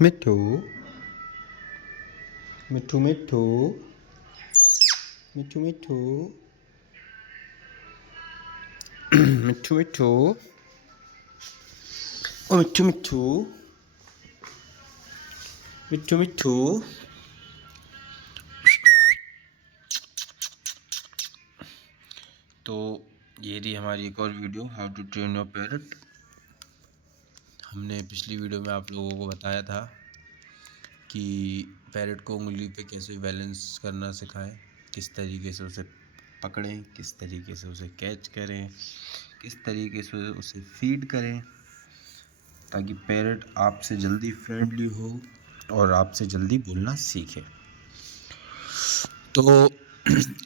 मिट्ठू मिट्ठू मिट्ठू मिट्ठू मिट्ठू मिट्ठू मिट्ठू ओ मिट्ठू मिट्ठू मिट्ठू मिट्ठू। तो ये रही हमारी एक और video, how to train your parrot. हमने पिछली वीडियो में आप लोगों को बताया था कि पैरट को उंगली पे कैसे बैलेंस करना सिखाएं, किस तरीके से उसे पकड़ें, किस तरीके से उसे कैच करें, किस तरीके से उसे फीड करें, ताकि पैरट आपसे जल्दी फ्रेंडली हो और आपसे जल्दी बोलना सीखे। तो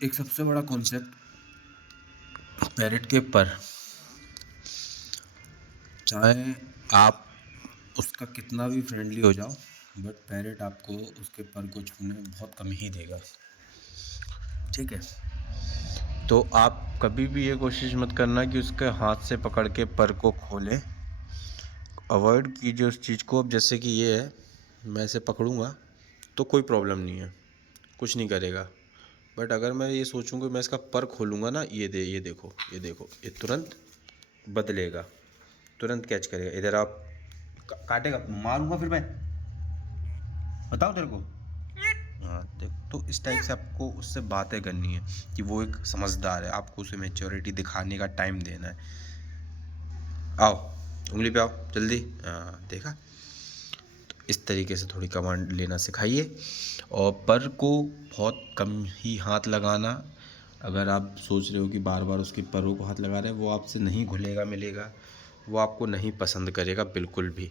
एक सबसे बड़ा कॉन्सेप्ट पैरट के पर, चाहे आप उसका कितना भी फ्रेंडली हो जाओ, बट पैरट आपको उसके पर को छूने बहुत कम ही देगा। ठीक है, तो आप कभी भी ये कोशिश मत करना कि उसके हाथ से पकड़ के पर को खोलें। अवॉइड कीजिए उस चीज़ को। अब जैसे कि ये है, मैं इसे पकड़ूंगा तो कोई प्रॉब्लम नहीं है, कुछ नहीं करेगा। बट अगर मैं ये सोचूंगा मैं इसका पर खोलूँगा ना, ये देखो ये तुरंत बदलेगा, तुरंत कैच करेगा। इधर आप काटेगा, मारूंगा फिर मैं, बताओ तेरे को। हाँ देखो, तो इस टाइप से आपको उससे बातें करनी है कि वो एक समझदार है, आपको उसे मैच्योरिटी दिखाने का टाइम देना है। आओ उंगली पे आओ जल्दी, हाँ देखा। तो इस तरीके से थोड़ी कमांड लेना सिखाइए, और पर को बहुत कम ही हाथ लगाना। अगर आप सोच रहे हो कि बार बार उसके परों को हाथ लगा रहे हैं, वो आपसे नहीं घुलेगा मिलेगा, वो आपको नहीं पसंद करेगा बिल्कुल भी।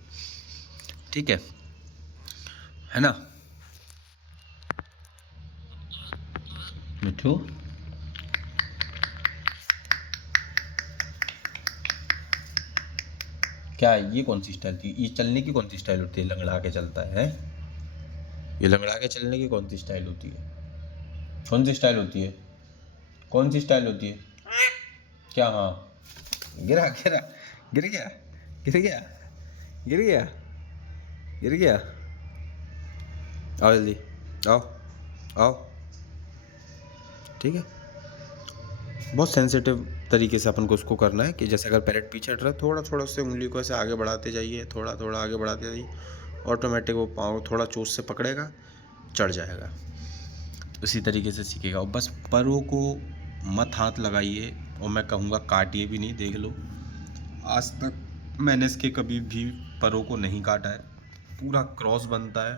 ठीक है ना मिठू? क्या ये कौन सी स्टाइल थी? ये चलने की कौन सी स्टाइल होती है? लंगड़ा के चलता है, ये लंगड़ा के चलने की कौन सी स्टाइल होती है? कौन सी स्टाइल होती है? कौन सी स्टाइल होती है? क्या? हाँ, गिरा गिरा, गिर गया, गिर गया, गिर गया, गिर गया। आओ जल्दी, आओ आओ। ठीक है, बहुत सेंसिटिव तरीके से अपन को उसको करना है कि जैसे अगर पैरेट पीछे हट रहा है, थोड़ा थोड़ा उससे उंगली को ऐसे आगे बढ़ाते जाइए, थोड़ा थोड़ा आगे बढ़ाते जाइए, ऑटोमेटिक वो पाँव थोड़ा चोंच से पकड़ेगा, चढ़ जाएगा। उसी तरीके से सीखेगा। और बस परों को मत हाथ लगाइए, और मैं कहूँगा काटिए भी नहीं। देख लो, आज तक मैंने इसके कभी भी परों को नहीं काटा है। पूरा क्रॉस बनता है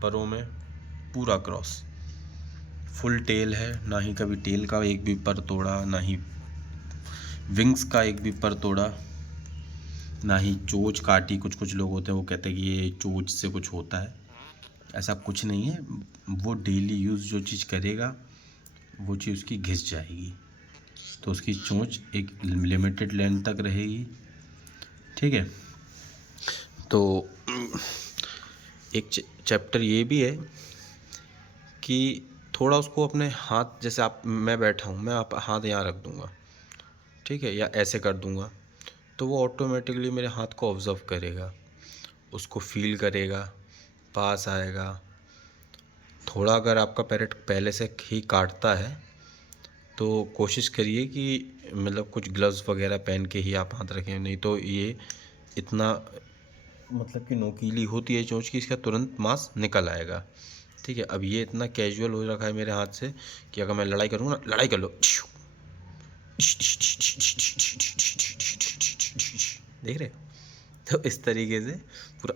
परों में, पूरा क्रॉस, फुल टेल है, ना ही कभी टेल का एक भी पर तोड़ा, ना ही विंग्स का एक भी पर तोड़ा, ना ही चोंच काटी। कुछ कुछ लोग होते हैं वो कहते हैं कि ये चोंच से कुछ होता है, ऐसा कुछ नहीं है। वो डेली यूज़ जो चीज़ करेगा वो चीज़ उसकी घिस जाएगी, तो उसकी चोंच एक लिमिटेड लेंथ तक रहेगी। ठीक है, तो एक चैप्टर ये भी है कि थोड़ा उसको अपने हाथ, जैसे आप मैं बैठा हूँ, मैं आप हाथ यहाँ रख दूँगा, ठीक है, या ऐसे कर दूँगा, तो वो ऑटोमेटिकली मेरे हाथ को ऑब्ज़र्व करेगा, उसको फील करेगा, पास आएगा। थोड़ा अगर आपका पैरेट पहले से ही काटता है तो कोशिश करिए कि मतलब कुछ ग्लव्स वगैरह पहन के ही आप हाथ रखें, नहीं तो ये इतना मतलब कि नोकीली होती है चोंच की, इसका तुरंत मांस निकल आएगा। ठीक है, अब ये इतना कैजुअल हो रखा है मेरे हाथ से कि अगर मैं लड़ाई करूँगा ना, लड़ाई कर लो, देख रहे हो? तो इस तरीके से पूरा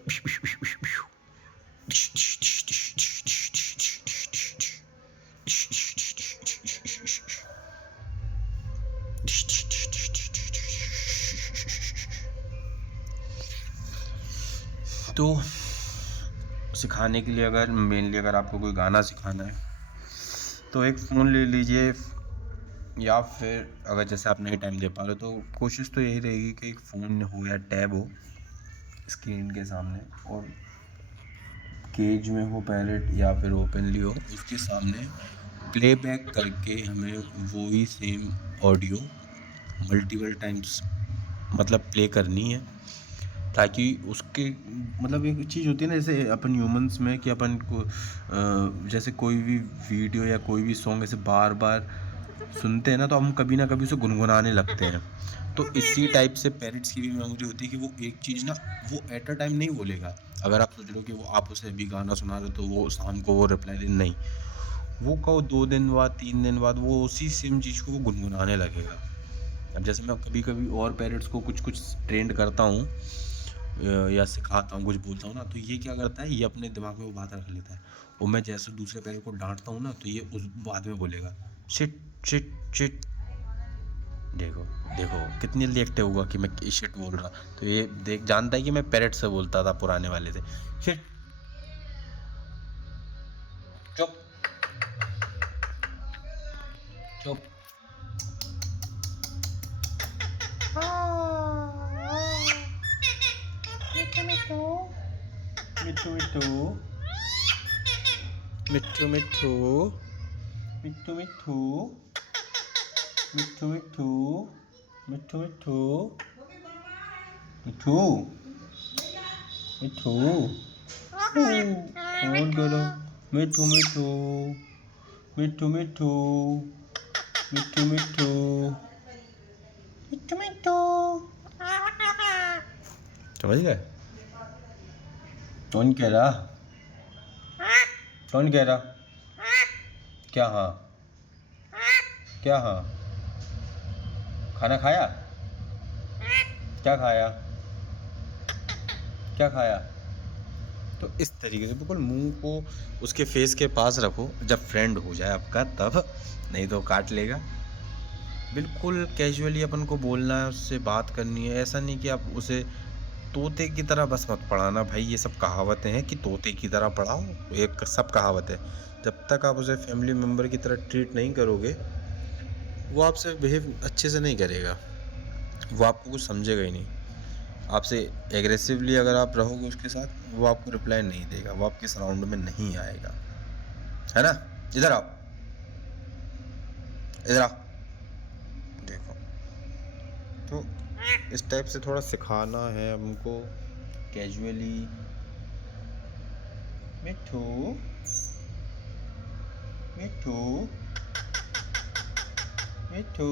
तो सिखाने के लिए अगर मेनली अगर आपको कोई गाना सिखाना है तो एक फ़ोन ले लीजिए, या फिर अगर जैसे आप नहीं टाइम दे पा रहे तो कोशिश तो यही रहेगी कि एक फ़ोन हो या टैब हो स्क्रीन के सामने, और केज में हो पैरेट या फिर ओपनली हो, उसके सामने प्लेबैक करके हमें वो ही सेम ऑडियो मल्टीपल टाइम्स मतलब प्ले करनी है, ताकि उसके मतलब एक चीज़ होती है ना, जैसे अपन ह्यूमंस में कि अपन को जैसे कोई भी वीडियो या कोई भी सॉन्ग ऐसे बार बार सुनते हैं ना, तो हम कभी ना कभी उसे गुनगुनाने लगते हैं। तो इसी टाइप से पेरेंट्स की भी मेमोरी होती है कि वो एक चीज़ ना वो एट अ टाइम नहीं बोलेगा। अगर आप सोच लो कि वो आप उसे अभी गाना सुना रहे हो तो वो शाम को वो रिप्लाई दे, नहीं, वो कहो 2 दिन बाद 3 दिन बाद वो उसी सेम चीज़ को वो गुनगुनाने लगेगा। अब जैसे मैं कभी-कभी और पेरेंट्स को कुछ-कुछ ट्रेंड करता हूँ या सिखाता हूँ, कुछ बोलता हूँ ना, तो ये क्या करता है, ये अपने दिमाग में वो बात रख लेता है और मैं जैसे दूसरे पेरेंट को डाँटता हूँ ना, तो ये उस बाद में बोलेगा, शिट, शिट, शिट। देखो, देखो कितनी जल्दी एक्टिव हुआ कि मैं शिट बोल रहा, तो ये देख जानता है कि मैं पैरट से बोलता था पुराने वाले से। शिट, चुप, चुप। मिट्ठू मिट्ठू, मिट्ठू मिट्ठू, मिट्ठू मिट्ठू, मिट्ठू मिट्ठू, मिट्ठू मिट्ठू, मिट्ठू मिट्ठू, मिट्ठू, मिट्ठू, और करो, मिट्ठू मिट्ठू, मिट्ठू मिट्ठू, मिट्ठू मिट्ठू, मिट्ठू मिट्ठू। समझ गए? कौन कह रहा? कौन कह रहा? क्या हाँ? क्या हाँ? खाना खाया? क्या खाया? क्या खाया? तो इस तरीके से बिल्कुल मुंह को उसके फेस के पास रखो, जब फ्रेंड हो जाए आपका तब, नहीं तो काट लेगा। बिल्कुल कैजुअली अपन को बोलना है, उससे बात करनी है। ऐसा नहीं कि आप उसे तोते की तरह बस मत पढ़ाना भाई, ये सब कहावतें हैं कि तोते की तरह पढ़ाओ, एक सब कहावत है। जब तक आप उसे फैमिली मेम्बर की तरह ट्रीट नहीं करोगे, वो आपसे बिहेव अच्छे से नहीं करेगा, वो आपको कुछ समझेगा ही नहीं। आपसे एग्रेसिवली अगर आप रहोगे उसके साथ, वो आपको रिप्लाई नहीं देगा, वो आपके सराउंड में नहीं आएगा, है ना? इधर आओ, इधर आओ। देखो, तो इस टाइप से थोड़ा सिखाना है हमको कैजुअली। मिट्ठू, मिट्ठू, मिट्ठू,